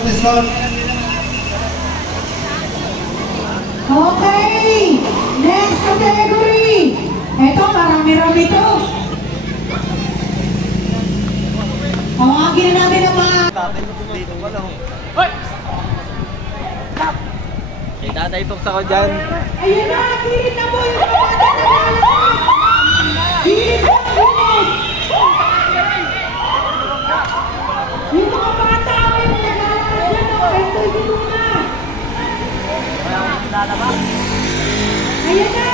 Protestant. Okay, next category. Ito, marami-rami to. Tawagin na natin ang mga... Dito pa lang. Hoy! Eh, tatay tuksa ko dyan. Ayun na, kirit na mo yung mga bata na lalabas. Kirit na, kirit. Yung mga bata ko yung naglalakad dyan, o. Ito, dito na. Ayan na!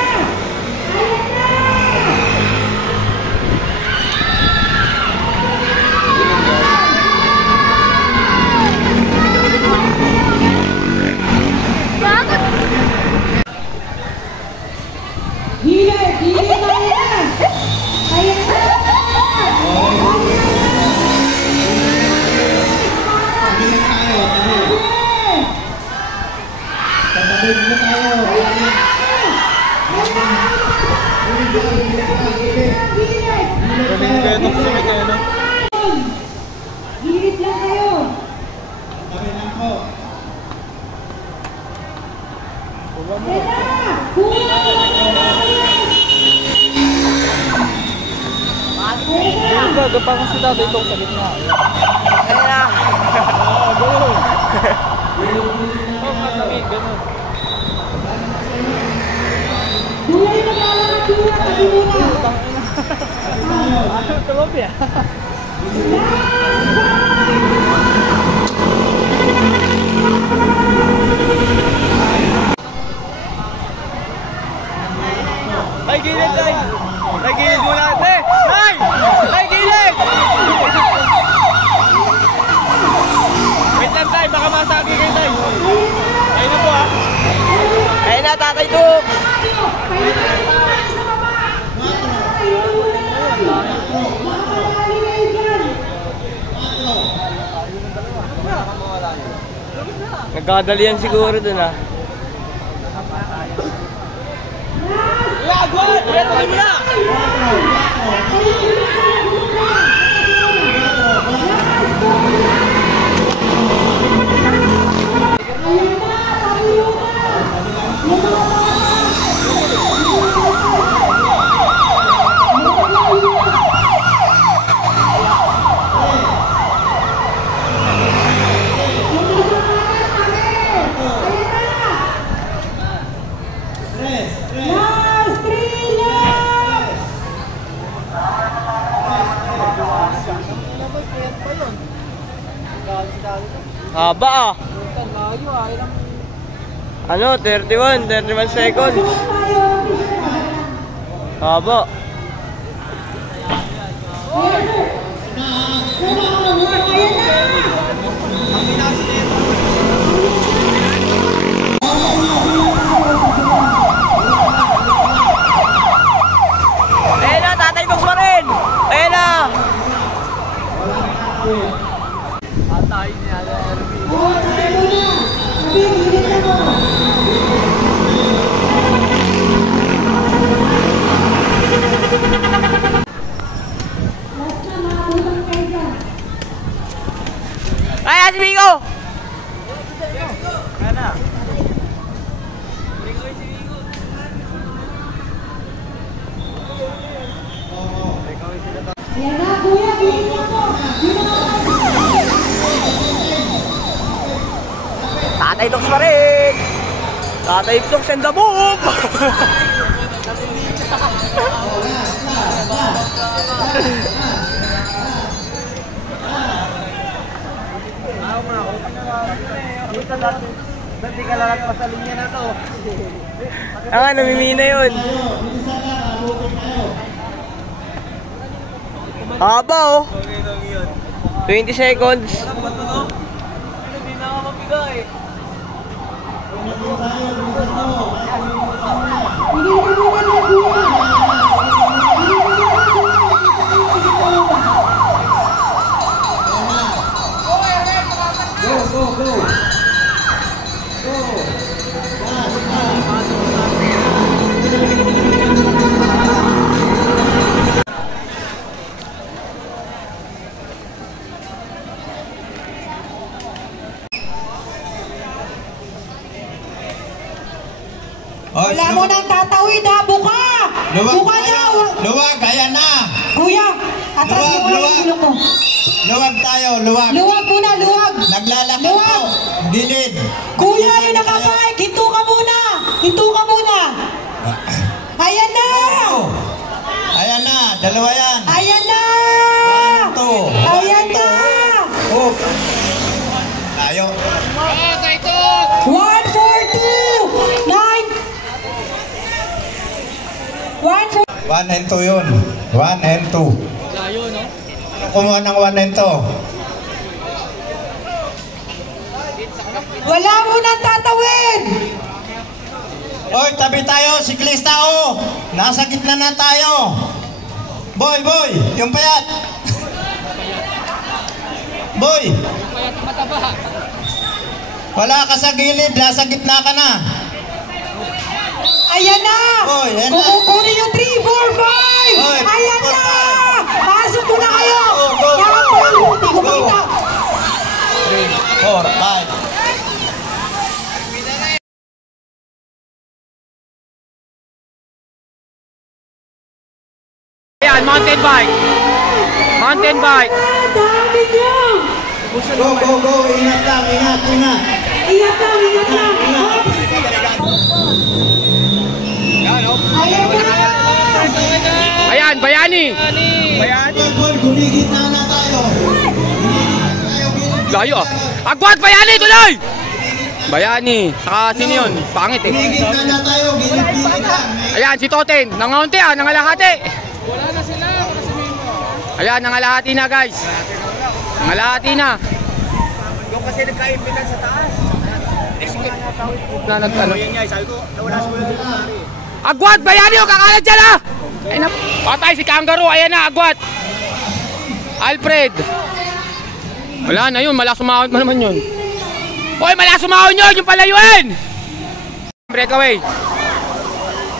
Ayan na! Hilir! Hilir na yan! Ayan na! Tatabig na tayo. Hilit lang kayo. Tabi lang po. Gagapang si tatay itong sa gitna. Kaya na! Oo, gano'n. Oo, matamig, gano'n. Dulay na lalakad dula, tabi muna. Ano, tumabi ah. Ay, gilid, tay! Ay, gilid muna, tay! Tay! Tay, gilid! Wait lang, tay! Baka masagi kayo, tay! Ayun na po, ah! Ayun na, tatay Tuk! Nagkadalian siguro dun, ah. Lagwan! Tuloy mo na! Haba ah. Ano, 31 seconds. Haba. Ayan na, tatay Tuk pa rin. Ayan na. Atay niya. Ay, Ate Bingo! Kana? Bingo si Bingo. Ayan na, kuya, bilhin niyo po. Tatay Tuk pa rin! Tatay Tuk and the move! Dati ka lalat pa sa linya na to. Ah, namimina yun. Haba oh. 20 seconds. Hindi na ako mapigay. Oh, Wala mo nang tatawid ha, buka! Luwag Buka tayo. na! Luwag, ayan na. Kuya, atras mo muna yung ulo ko. Luwag tayo, luwag. Luwag muna, luwag! Naglalakad Luwag! po. Gilid. Kuya, yung nakabike! Hinto ka muna! Hinto ka muna! Ayan na! Ayan na, dalawa yan. Ayan na! Two. Ayan na! Oh. Tayo. 1, 4, 2, 9! 1, 4, 1 and 2 yun. 1 and 2. Layo, no? Ano kumuha ng 1 and 2? wala mo nang tatawid! Oy, tabi tayo, siklista o. Nasa gitna na tayo. Boy, boy, yung payat. Boy, Kaya mataba. wala ka sa gilid, nasa gitna ka na. Ayan na! Oy, ayan na. Kukunin yung 3, 4, 5! Oy, Ayan 4, na! 5. Pasok mo na kayo! Go, go, Yan go. po! Hindi ko Go. kita! 3, 4, 5. Ayan, mountain bike. Mountain bike. Dami niyo! Go, go, go. Ingat lang, ingat, ingat. Ingat lang, ingat lang! Ayan na! Ayan, bayani. Boy, boy, gumigitna na tayo. Layo ah. Agwat, bayani, tuloy! Bayani. Saka sino yun? Pangit eh. Gumigitna na tayo, gilid-gilid lang. Ayan, si Toten. Nangaunti ah, nangalahati. Ayan, nangalahati na guys. Nangalahati na. Yung kasi nagka-impitan sa taas. Na nagtano. Yun nga, sabi ko, nawala sa mga dito. Agwat, bayani o kakalat dyan ah! Ay na. Patay si Kangaroo, ayan na, Agwat. Alfred. Wala na yun, malas sumahon mo naman yun. Hoy, malas sumahon yun, yung palayuin! Breakaway.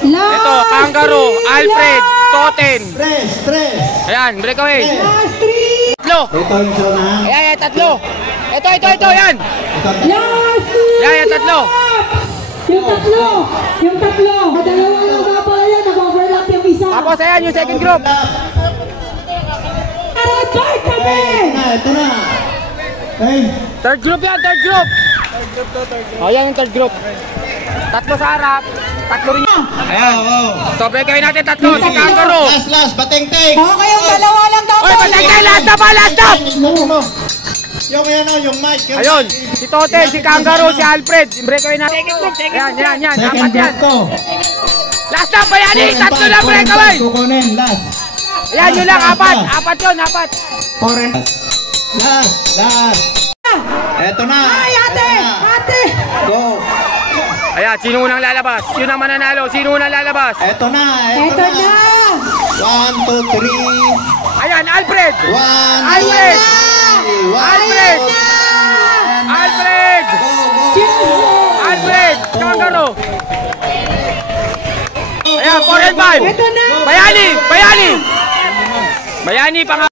Ito, Kangaroo, Alfred, Toten. Stress, stress. Ayan, breakaway. Last 3! Tatlo. Ito yung saunahan. Ayan, ayan, tatlo. Ito, yan. Ito, Last 2! Yan, tatlo. Yung tatlo! Yung tatlo! Dalawa lang nga pala yan, nag-overlap yung isa! Tapos ayan, yung second group. Road bike kami! Ito na. Hey, Third group yan, third group. O, yan yung third group. Tatlo sa harap, tatlo rin yan. ayan, oh. So, breakaway natin tatlo, si Kangaroo. Last, bateng-teng. Kayong dalawa lang dapat! Oy, patay, last na ba, last na! Yung ano, yung mic. Yung Ayun, mic. si Toten, si Kangaroo, si Alfred. Yung breakaway natin. Yan, Second apat yan. group ko. Last na, bayani, tatlo na 4 and 5, breakaway. kukunin, last. Ayan, yun lang, apat yun, apat. 4 and last. Eto na. Ay, ate! Eto na. Ate! Go. Ayan, sino unang lalabas? Yun ang mananalo, sino unang lalabas? Eto na, Eto na! 1, 2, 3. Ayan, Alfred! 1, 2, Alfred! 3. Alfred! Alfred! Go, go. Alfred! Kangaroo! Ayan, 4 and 5. Eto na! Bayani, pang